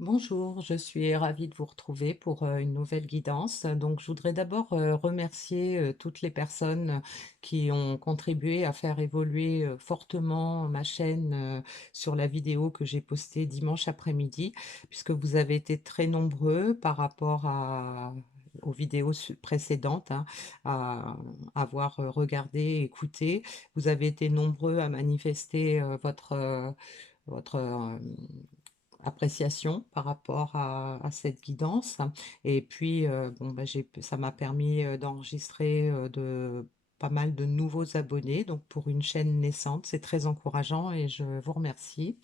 Bonjour, je suis ravie de vous retrouver pour une nouvelle guidance. Donc, je voudrais d'abord remercier toutes les personnes qui ont contribué à faire évoluer fortement ma chaîne sur la vidéo que j'ai postée dimanche après-midi, puisque vous avez été très nombreux par rapport aux vidéos précédentes, hein, à avoir regardé, écouté. Vous avez été nombreux à manifester votre appréciation par rapport à cette guidance. Et puis, bon, bah, ça m'a permis d'enregistrer pas mal de nouveaux abonnés. Donc, pour une chaîne naissante, c'est très encourageant et je vous remercie.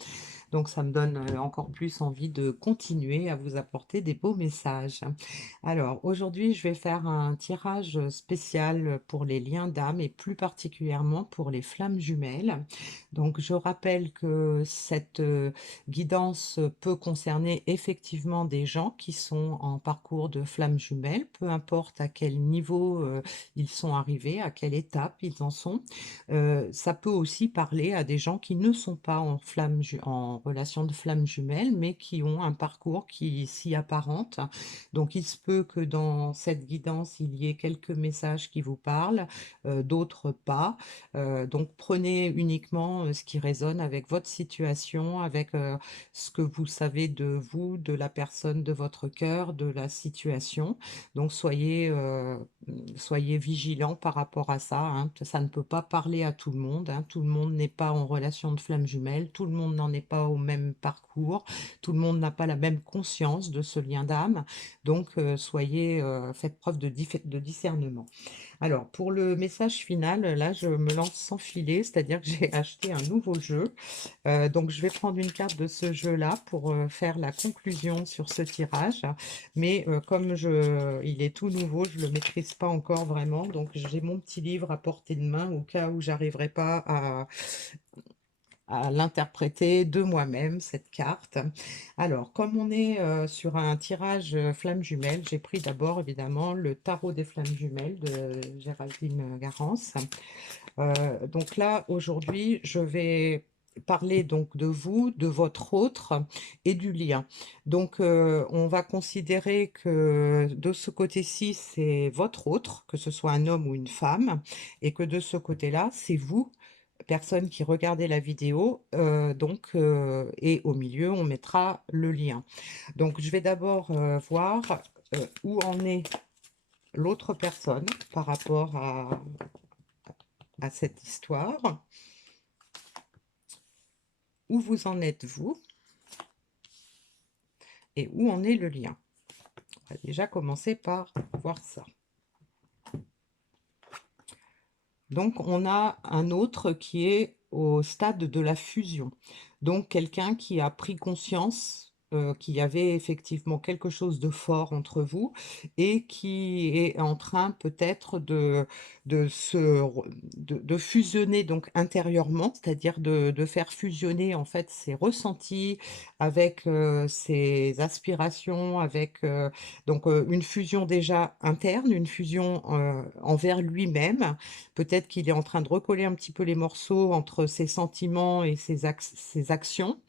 Donc, ça me donne encore plus envie de continuer à vous apporter des beaux messages. Alors, aujourd'hui, je vais faire un tirage spécial pour les liens d'âme et plus particulièrement pour les flammes jumelles. Donc, je rappelle que cette guidance peut concerner effectivement des gens qui sont en parcours de flammes jumelles, peu importe à quel niveau ils sont arrivés, à quelle étape ils en sont. Ça peut aussi parler à des gens qui ne sont pas en relation de flammes jumelles, mais qui ont un parcours qui s'y apparente. Donc, il se peut que dans cette guidance, il y ait quelques messages qui vous parlent, d'autres pas. Donc, prenez uniquement ce qui résonne avec votre situation, avec ce que vous savez de vous, de la personne, de votre cœur, de la situation. Donc, soyez vigilants par rapport à ça, hein. Ça ne peut pas parler à tout le monde, hein. Tout le monde n'est pas en relation de flamme jumelle, tout le monde n'en est pas au même parcours, tout le monde n'a pas la même conscience de ce lien d'âme. Donc, faites preuve de discernement. Alors, pour le message final, là, je me lance sans filet, c'est-à-dire que j'ai acheté un nouveau jeu. Donc, je vais prendre une carte de ce jeu-là pour faire la conclusion sur ce tirage. Mais comme il est tout nouveau, je ne le maîtrise pas encore vraiment. Donc, j'ai mon petit livre à portée de main au cas où j'arriverai pas à l'interpréter de moi-même, cette carte. Alors, comme on est sur un tirage flammes jumelles, j'ai pris d'abord évidemment le tarot des flammes jumelles de Géraldine Garance. Donc là, aujourd'hui, je vais parler donc de vous, de votre autre et du lien. Donc, on va considérer que de ce côté-ci, c'est votre autre, que ce soit un homme ou une femme, et que de ce côté-là, c'est vous, personne qui regardait la vidéo, et au milieu, on mettra le lien. Donc, je vais d'abord voir où en est l'autre personne par rapport à cette histoire. Où vous en êtes vous et où en est le lien. On va déjà commencer par voir ça. Donc, on a un autre qui est au stade de la fusion. Donc, quelqu'un qui a pris conscience qu'il y avait effectivement quelque chose de fort entre vous et qui est en train peut-être de fusionner donc intérieurement, c'est-à-dire de faire fusionner en fait ses ressentis avec ses aspirations, avec une fusion déjà interne, une fusion envers lui-même. Peut-être qu'il est en train de recoller un petit peu les morceaux entre ses sentiments et ses actions,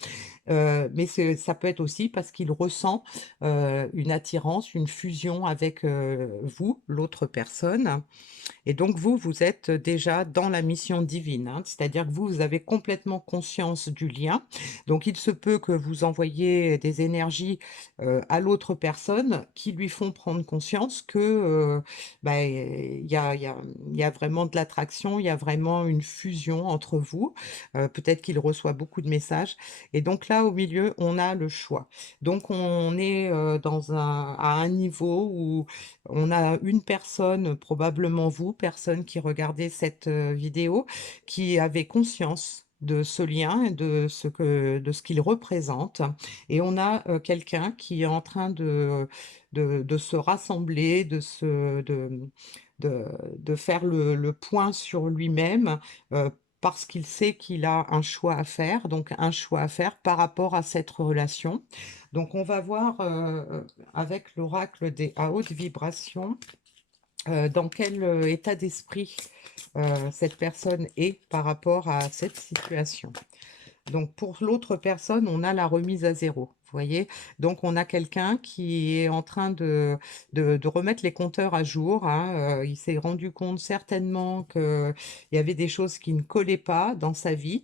mais ça peut être aussi parce qu'il ressent une attirance, une fusion avec vous, l'autre personne. Et donc vous, vous êtes déjà dans la mission divine, hein, c'est-à-dire que vous avez complètement conscience du lien. Donc il se peut que vous envoyiez des énergies à l'autre personne qui lui font prendre conscience que il y a vraiment de l'attraction, il y a vraiment une fusion entre vous. Peut-être qu'il reçoit beaucoup de messages. Et donc là, au milieu, on a le choix. Donc on est à un niveau où on a une personne, probablement vous, personne qui regardait cette vidéo, qui avait conscience de ce lien et de ce qu'il représente. Et on a quelqu'un qui est en train de se rassembler, de, de faire le point sur lui-même, parce qu'il sait qu'il a un choix à faire, donc un choix à faire par rapport à cette relation. Donc on va voir avec l'oracle des à haute vibration dans quel état d'esprit cette personne est par rapport à cette situation. Donc pour l'autre personne, on a la remise à zéro. voyez? Donc on a quelqu'un qui est en train de remettre les compteurs à jour, hein, il s'est rendu compte certainement qu'il y avait des choses qui ne collaient pas dans sa vie,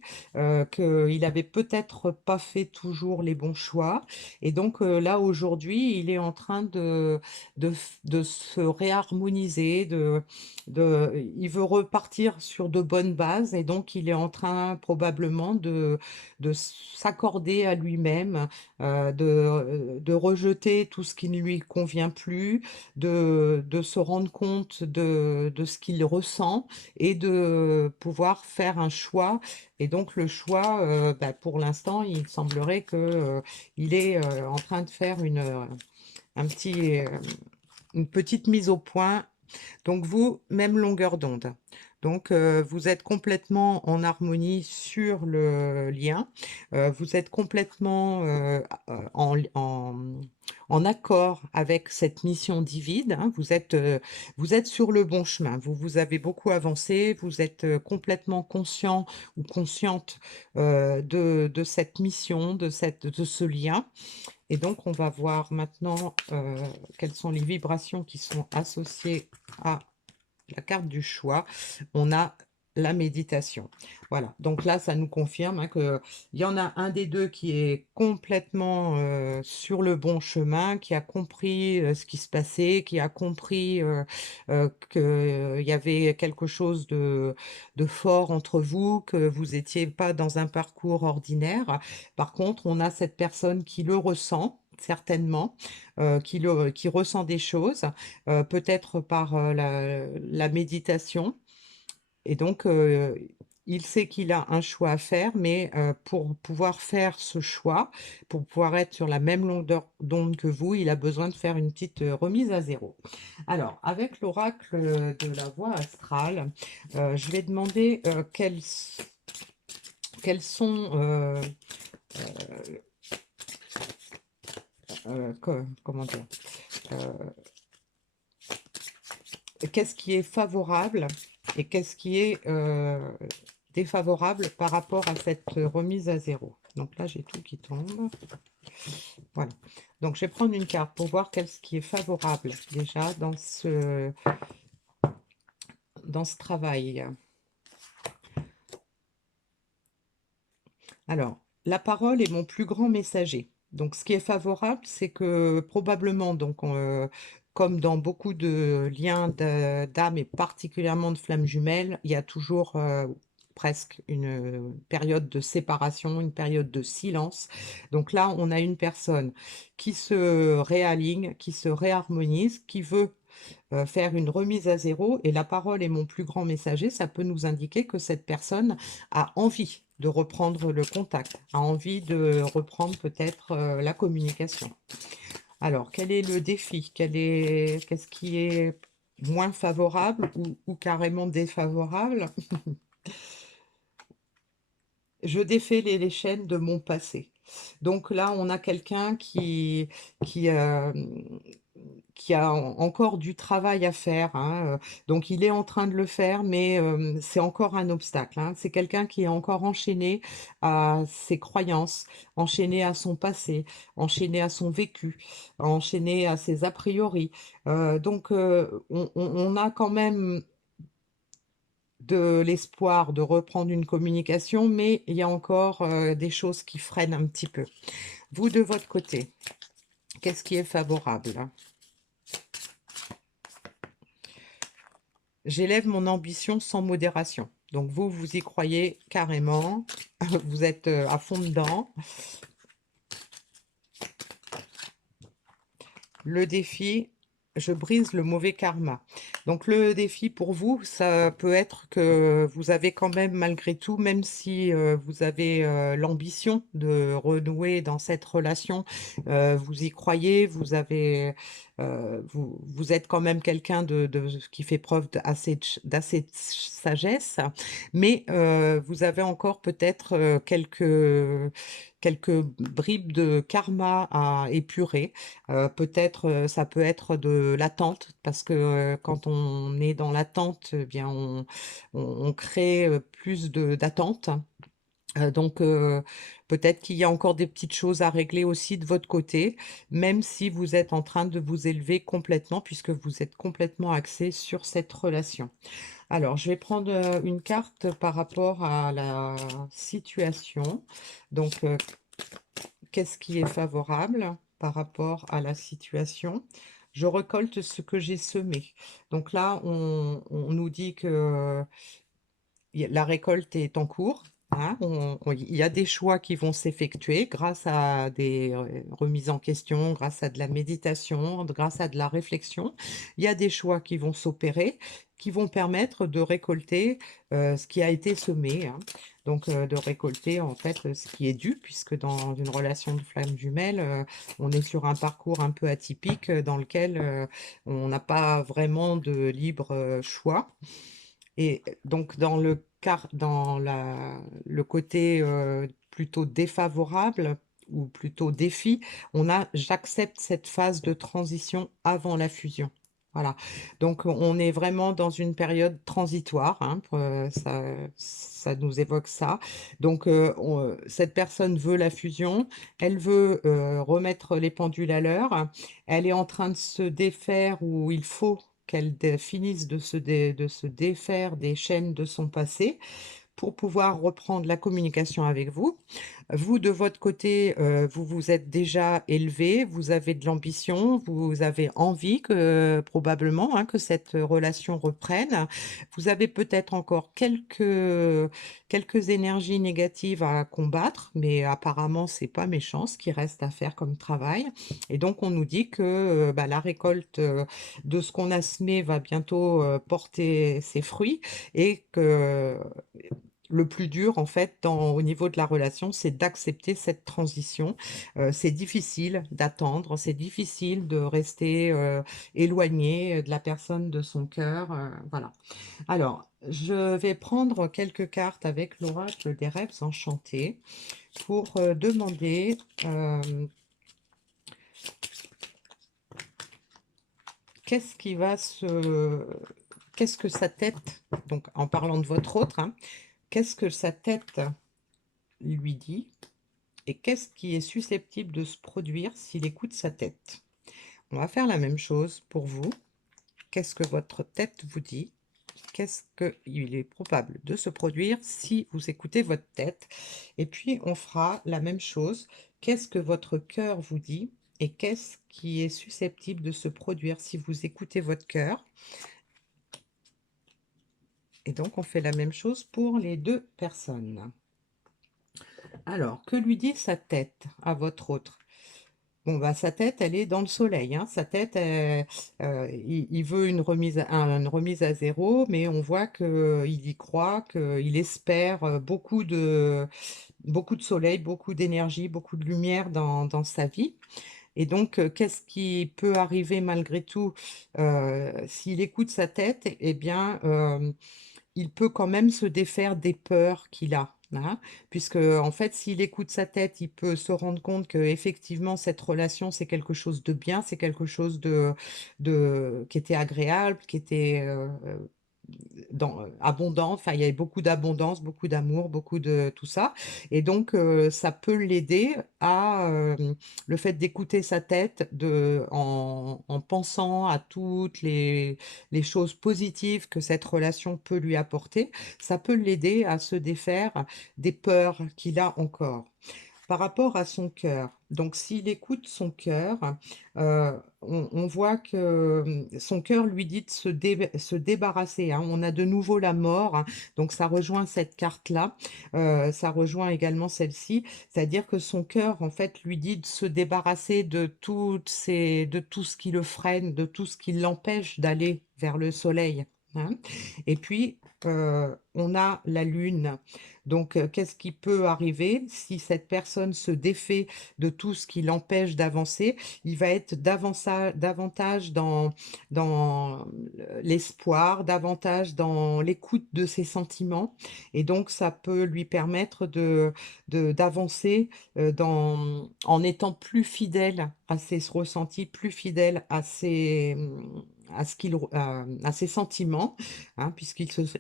qu'il avait peut-être pas fait toujours les bons choix et donc là, aujourd'hui, il est en train de se réharmoniser, il veut repartir sur de bonnes bases et donc il est en train probablement de s'accorder à lui-même, de rejeter tout ce qui ne lui convient plus, de se rendre compte de ce qu'il ressent et de pouvoir faire un choix. Et donc le choix, bah, pour l'instant, il semblerait que, il est en train de faire un petit, une petite mise au point donc vous, même longueur d'onde. Donc vous êtes complètement en harmonie sur le lien, vous êtes complètement en accord avec cette mission divine, hein. Vous êtes sur le bon chemin, vous avez beaucoup avancé, vous êtes complètement conscient ou consciente de cette mission, de ce lien. Et donc, on va voir maintenant quelles sont les vibrations qui sont associées à la carte du choix. On a la méditation. Voilà, donc là, ça nous confirme hein, qu'il y en a un des deux qui est complètement sur le bon chemin, qui a compris ce qui se passait, qui a compris qu'il y avait quelque chose de fort entre vous, que vous n'étiez pas dans un parcours ordinaire. Par contre, on a cette personne qui le ressent, certainement, qui ressent des choses, peut-être par la méditation. Et donc, il sait qu'il a un choix à faire, mais pour pouvoir faire ce choix, pour pouvoir être sur la même longueur d'onde que vous, il a besoin de faire une petite remise à zéro. Alors, avec l'oracle de la voie astrale, je vais demander quels sont comment dire, qu'est-ce qui est favorable et qu'est-ce qui est défavorable par rapport à cette remise à zéro. Donc là, j'ai tout qui tombe. Voilà. Donc, je vais prendre une carte pour voir qu'est-ce qui est favorable déjà dans ce travail. Alors, la parole est mon plus grand messager. Donc, ce qui est favorable, c'est que probablement, donc, comme dans beaucoup de liens d'âme et particulièrement de flammes jumelles, il y a toujours presque une période de séparation, une période de silence. Donc là, on a une personne qui se réaligne, qui se réharmonise, qui veut faire une remise à zéro et la parole est mon plus grand messager, ça peut nous indiquer que cette personne a envie de reprendre le contact, a envie de reprendre peut-être la communication. Alors, quel est le défi? Qu'est-ce qui est moins favorable ou carrément défavorable? Je défais les chaînes de mon passé. Donc là, on a quelqu'un qui, euh, qui a encore du travail à faire, hein, donc il est en train de le faire, mais c'est encore un obstacle, hein. C'est quelqu'un qui est encore enchaîné à ses croyances, enchaîné à son passé, enchaîné à son vécu, enchaîné à ses a priori. Donc on a quand même de l'espoir de reprendre une communication, mais il y a encore des choses qui freinent un petit peu. Vous, de votre côté, qu'est-ce qui est favorable? J'élève mon ambition sans modération. Donc vous, vous y croyez carrément, vous êtes à fond dedans. Le défi, je brise le mauvais karma. Donc le défi pour vous, ça peut être que vous avez quand même malgré tout, même si vous avez l'ambition de renouer dans cette relation, vous y croyez, vous êtes quand même quelqu'un qui fait preuve d'assez de sagesse, mais vous avez encore peut-être quelques bribes de karma à épurer. Peut-être, ça peut être de l'attente parce que, quand on est dans l'attente, eh bien on crée, plus de d'attente. Donc, peut-être qu'il y a encore des petites choses à régler aussi de votre côté, même si vous êtes en train de vous élever complètement, puisque vous êtes complètement axé sur cette relation. Alors, je vais prendre, une carte par rapport à la situation. Donc, qu'est-ce qui est favorable par rapport à la situation? Je récolte ce que j'ai semé. Donc là, on nous dit que la récolte est en cours. Hein, il y a des choix qui vont s'effectuer grâce à des remises en question, grâce à de la méditation, grâce à de la réflexion. Il y a des choix qui vont s'opérer, qui vont permettre de récolter ce qui a été semé. Hein. Donc, de récolter en fait ce qui est dû, puisque dans une relation de flamme jumelle, on est sur un parcours un peu atypique dans lequel on n'a pas vraiment de libre choix. Et donc dans le côté, plutôt défavorable ou plutôt défi, on a: «J'accepte cette phase de transition avant la fusion». Voilà, donc on est vraiment dans une période transitoire, hein, ça nous évoque ça. Donc cette personne veut la fusion, elle veut, remettre les pendules à l'heure. Elle est en train de se défaire ou il faut qu'elle finisse de se défaire des chaînes de son passé pour pouvoir reprendre la communication avec vous. Vous, de votre côté, vous vous êtes déjà élevé, vous avez de l'ambition, vous avez envie que probablement, hein, que cette relation reprenne. Vous avez peut-être encore quelques énergies négatives à combattre, mais apparemment, c'est pas méchant ce qui reste à faire comme travail. Et donc, on nous dit que bah, la récolte de ce qu'on a semé va bientôt porter ses fruits et que le plus dur, en fait, au niveau de la relation, c'est d'accepter cette transition. C'est difficile d'attendre, c'est difficile de rester éloigné de la personne de son cœur. Voilà. Alors, je vais prendre quelques cartes avec l'oracle des rêves enchantés pour demander qu'est-ce qui va se... Qu'est-ce que sa tête, donc en parlant de votre autre, hein, qu'est-ce que sa tête lui dit et qu'est-ce qui est susceptible de se produire s'il écoute sa tête? On va faire la même chose pour vous. Qu'est-ce que votre tête vous dit? Qu'est-ce qu'il est probable de se produire si vous écoutez votre tête? Et puis, on fera la même chose. Qu'est-ce que votre cœur vous dit? Et qu'est-ce qui est susceptible de se produire si vous écoutez votre cœur? Et donc, on fait la même chose pour les deux personnes. Alors, que lui dit sa tête à votre autre? Bon, bah, sa tête, elle est dans le soleil, hein. Sa tête, il veut une remise à zéro, mais on voit qu'il y croit, qu'il espère beaucoup de soleil, beaucoup d'énergie, beaucoup de lumière dans sa vie. Et donc, qu'est-ce qui peut arriver malgré tout s'il écoute sa tête? Eh bien, il peut quand même se défaire des peurs qu'il a, hein. Puisque, en fait, s'il écoute sa tête, il peut se rendre compte que effectivement cette relation, c'est quelque chose de bien, c'est quelque chose de qui était agréable, qui était, abondant. Enfin, il y avait beaucoup d'abondance, beaucoup d'amour, beaucoup de tout ça et donc ça peut l'aider à, le fait d'écouter sa tête, en pensant à toutes les choses positives que cette relation peut lui apporter, ça peut l'aider à se défaire des peurs qu'il a encore. Par rapport à son cœur, donc s'il écoute son cœur, on voit que, son cœur lui dit de se débarrasser, hein. On a de nouveau la mort, hein, donc ça rejoint cette carte-là, ça rejoint également celle-ci. C'est-à-dire que son cœur, en fait, lui dit de se débarrasser de tout ce qui le freine, de tout ce qui l'empêche d'aller vers le soleil, hein. Et puis, on a la lune. Donc, qu'est-ce qui peut arriver si cette personne se défait de tout ce qui l'empêche d'avancer? Il va être davantage dans l'espoir, davantage dans l'écoute de ses sentiments et donc ça peut lui permettre d'avancer, en étant plus fidèle à ses ressentis, plus fidèle à ses sentiments, hein,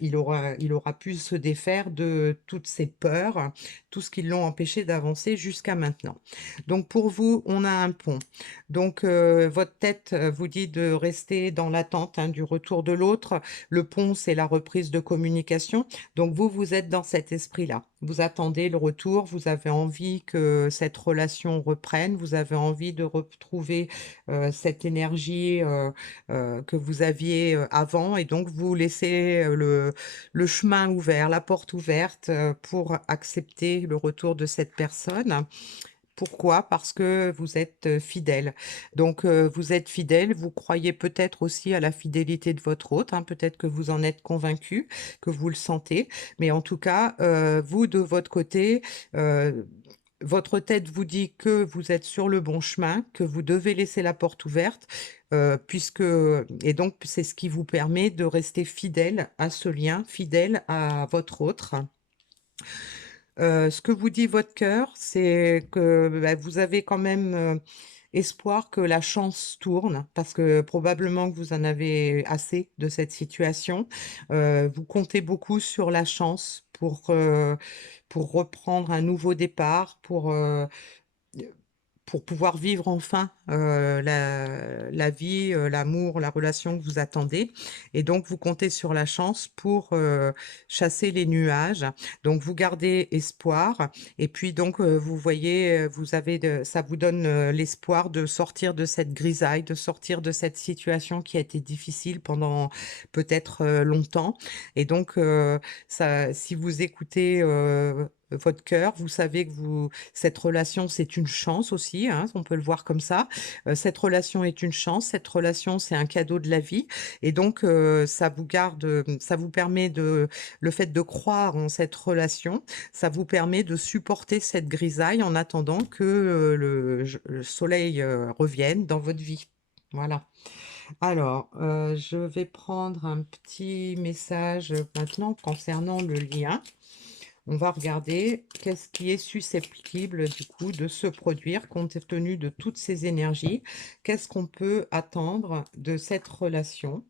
il aura pu se défaire de toutes ses peurs, tout ce qui l'ont empêché d'avancer jusqu'à maintenant. Donc pour vous, on a un pont. Donc votre tête vous dit de rester dans l'attente, hein, du retour de l'autre. Le pont, c'est la reprise de communication. Donc vous, vous êtes dans cet esprit-là. Vous attendez le retour, vous avez envie que cette relation reprenne, vous avez envie de retrouver cette énergie que vous aviez avant, et donc vous laissez le chemin ouvert, la porte ouverte pour accepter le retour de cette personne. Pourquoi? Parce que vous êtes fidèle. Donc, vous êtes fidèle, vous croyez peut-être aussi à la fidélité de votre hôte, hein, peut-être que vous en êtes convaincu, que vous le sentez. Mais en tout cas, vous, de votre côté, votre tête vous dit que vous êtes sur le bon chemin, que vous devez laisser la porte ouverte, puisque et donc c'est ce qui vous permet de rester fidèle à ce lien, fidèle à votre autre. Ce que vous dit votre cœur, c'est que, bah, vous avez quand même, espoir que la chance tourne, parce que probablement que vous en avez assez de cette situation. Vous comptez beaucoup sur la chance pour reprendre un nouveau départ, pour pouvoir vivre enfin, la vie, l'amour, la relation que vous attendez, et donc vous comptez sur la chance pour, chasser les nuages. Donc vous gardez espoir, et puis donc, vous voyez, vous avez de ça vous donne, l'espoir de sortir de cette grisaille, de sortir de cette situation qui a été difficile pendant peut-être, longtemps, et donc, ça si vous écoutez, votre cœur, vous savez que cette relation, c'est une chance aussi, hein, on peut le voir comme ça. Cette relation est une chance, cette relation, c'est un cadeau de la vie, et donc ça vous permet le fait de croire en cette relation, ça vous permet de supporter cette grisaille en attendant que, le soleil, revienne dans votre vie. Voilà. Alors, je vais prendre un petit message, maintenant concernant le lien. On va regarder qu'est-ce qui est susceptible du coup de se produire compte tenu de toutes ces énergies. Qu'est-ce qu'on peut attendre de cette relation?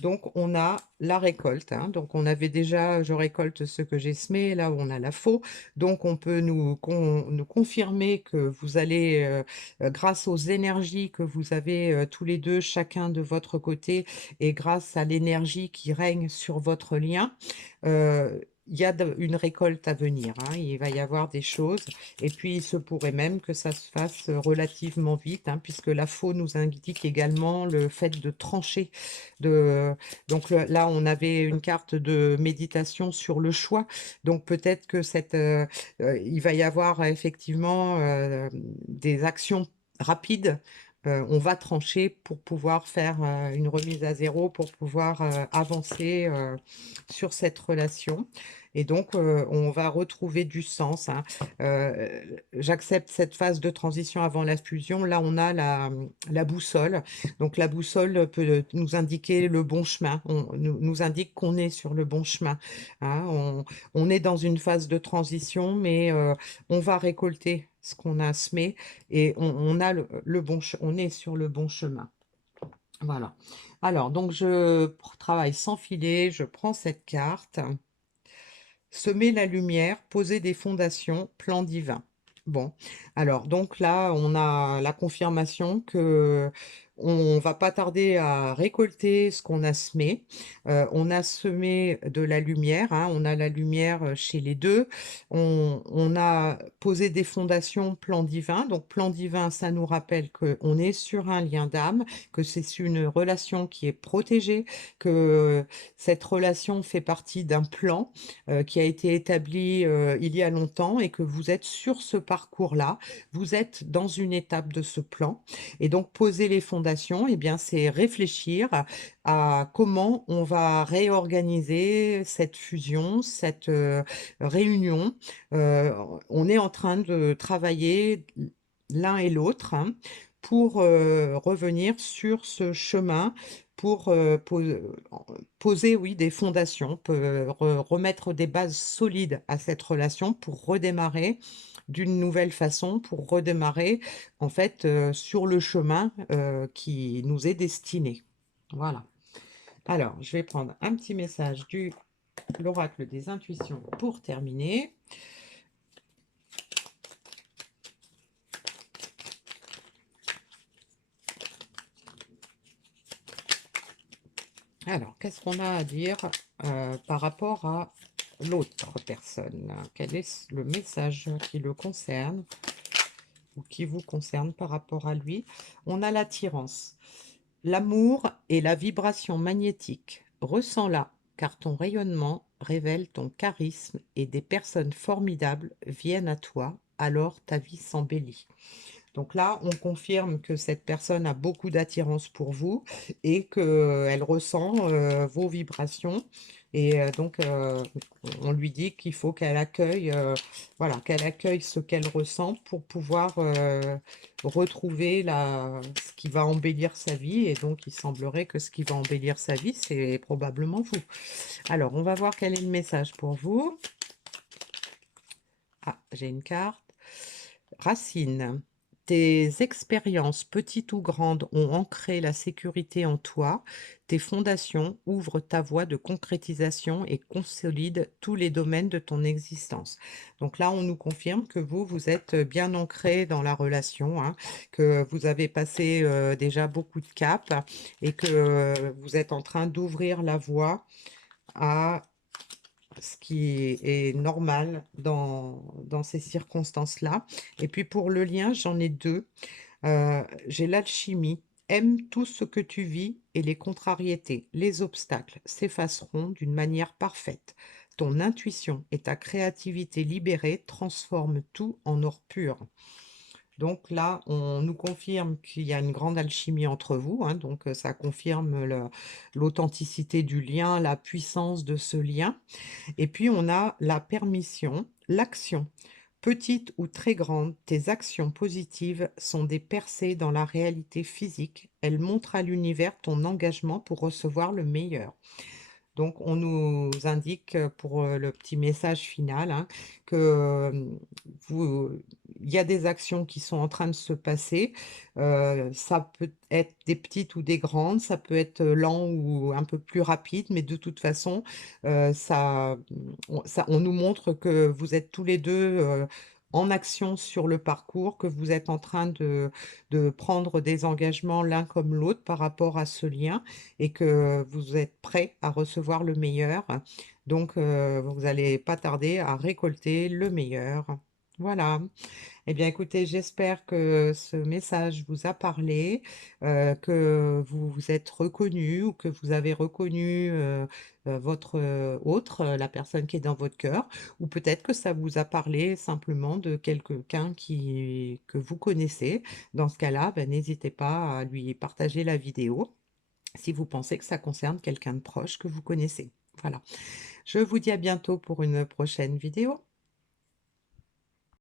Donc on a la récolte, hein. Donc on avait déjà, je récolte ce que j'ai semé, là on a la faux. Donc on peut nous confirmer que vous allez, grâce aux énergies que vous avez tous les deux, chacun de votre côté, et grâce à l'énergie qui règne sur votre lien, il y a une récolte à venir, hein. Il va y avoir des choses, et puis il se pourrait même que ça se fasse relativement vite, hein, puisque la faux nous indique également le fait de trancher. De, donc là, on avait une carte de méditation sur le choix, donc peut-être que il va y avoir effectivement des actions rapides. On va trancher pour pouvoir faire une remise à zéro, pour pouvoir avancer sur cette relation. Et donc, on va retrouver du sens, hein. J'accepte cette phase de transition avant la fusion. Là, on a la boussole. Donc, la boussole peut nous indiquer le bon chemin. Nous indique qu'on est sur le bon chemin, hein. On est dans une phase de transition, mais on va récolter ce qu'on a semé, et on a on est sur le bon chemin. Voilà. Alors, donc, je travaille sans filet, je prends cette carte. Semer la lumière, poser des fondations, plan divin. Bon, alors donc là, on a la confirmation que on va pas tarder à récolter ce qu'on a semé. On a semé de la lumière, hein, on a la lumière chez les deux. On a posé des fondations, plan divin. Donc plan divin, ça nous rappelle qu'on est sur un lien d'âme, que c'est une relation qui est protégée, que cette relation fait partie d'un plan qui a été établi il y a longtemps, et que vous êtes sur ce parcours-là, vous êtes dans une étape de ce plan. Et donc poser les fondations, eh bien, c'est réfléchir à comment on va réorganiser cette fusion, cette réunion. Euh, on est en train de travailler l'un et l'autre, hein, pour revenir sur ce chemin, pour poser, oui, des fondations, remettre des bases solides à cette relation pour redémarrer d'une nouvelle façon, pour redémarrer en fait sur le chemin qui nous est destiné. Voilà. Alors, je vais prendre un petit message du l'oracle des intuitions pour terminer. Alors, qu'est-ce qu'on a à dire par rapport à l'autre personne? Quel est le message qui le concerne ou qui vous concerne par rapport à lui? On a l'attirance. L'amour et la vibration magnétique. Ressens-la, car ton rayonnement révèle ton charisme et des personnes formidables viennent à toi, alors ta vie s'embellit. Donc là, on confirme que cette personne a beaucoup d'attirance pour vous et qu'elle ressent vos vibrations. Et donc, on lui dit qu'il faut qu'elle accueille, voilà, qu'elle accueille ce qu'elle ressent pour pouvoir retrouver ce qui va embellir sa vie. Et donc, il semblerait que ce qui va embellir sa vie, c'est probablement vous. Alors, on va voir quel est le message pour vous. Ah, j'ai une carte. Racine, tes expériences, petites ou grandes, ont ancré la sécurité en toi. Tes fondations ouvrent ta voie de concrétisation et consolident tous les domaines de ton existence. Donc là, on nous confirme que vous êtes bien ancré dans la relation, hein, que vous avez passé déjà beaucoup de caps et que vous êtes en train d'ouvrir la voie à ce qui est normal dans ces circonstances-là. Et puis pour le lien, j'en ai deux. J'ai l'alchimie. Aime tout ce que tu vis et les contrariétés, les obstacles s'effaceront d'une manière parfaite. Ton intuition et ta créativité libérée transforment tout en or pur. Donc là, on nous confirme qu'il y a une grande alchimie entre vous, hein, donc ça confirme l'authenticité du lien, la puissance de ce lien. Et puis, on a la permission, l'action. Petite ou très grande, tes actions positives sont des percées dans la réalité physique. Elles montrent à l'univers ton engagement pour recevoir le meilleur. Donc, on nous indique pour le petit message final, hein, que il y a des actions qui sont en train de se passer. Ça peut être des petites ou des grandes, ça peut être lent ou un peu plus rapide, mais de toute façon, on nous montre que vous êtes tous les deux en action sur le parcours, que vous êtes en train de prendre des engagements l'un comme l'autre par rapport à ce lien et que vous êtes prêt à recevoir le meilleur. Donc, vous n'allez pas tarder à récolter le meilleur. Voilà. Eh bien, écoutez, j'espère que ce message vous a parlé, que vous vous êtes reconnu ou que vous avez reconnu votre autre, la personne qui est dans votre cœur, ou peut-être que ça vous a parlé simplement de quelqu'un que vous connaissez. Dans ce cas-là, ben, n'hésitez pas à lui partager la vidéo si vous pensez que ça concerne quelqu'un de proche que vous connaissez. Voilà. Je vous dis à bientôt pour une prochaine vidéo.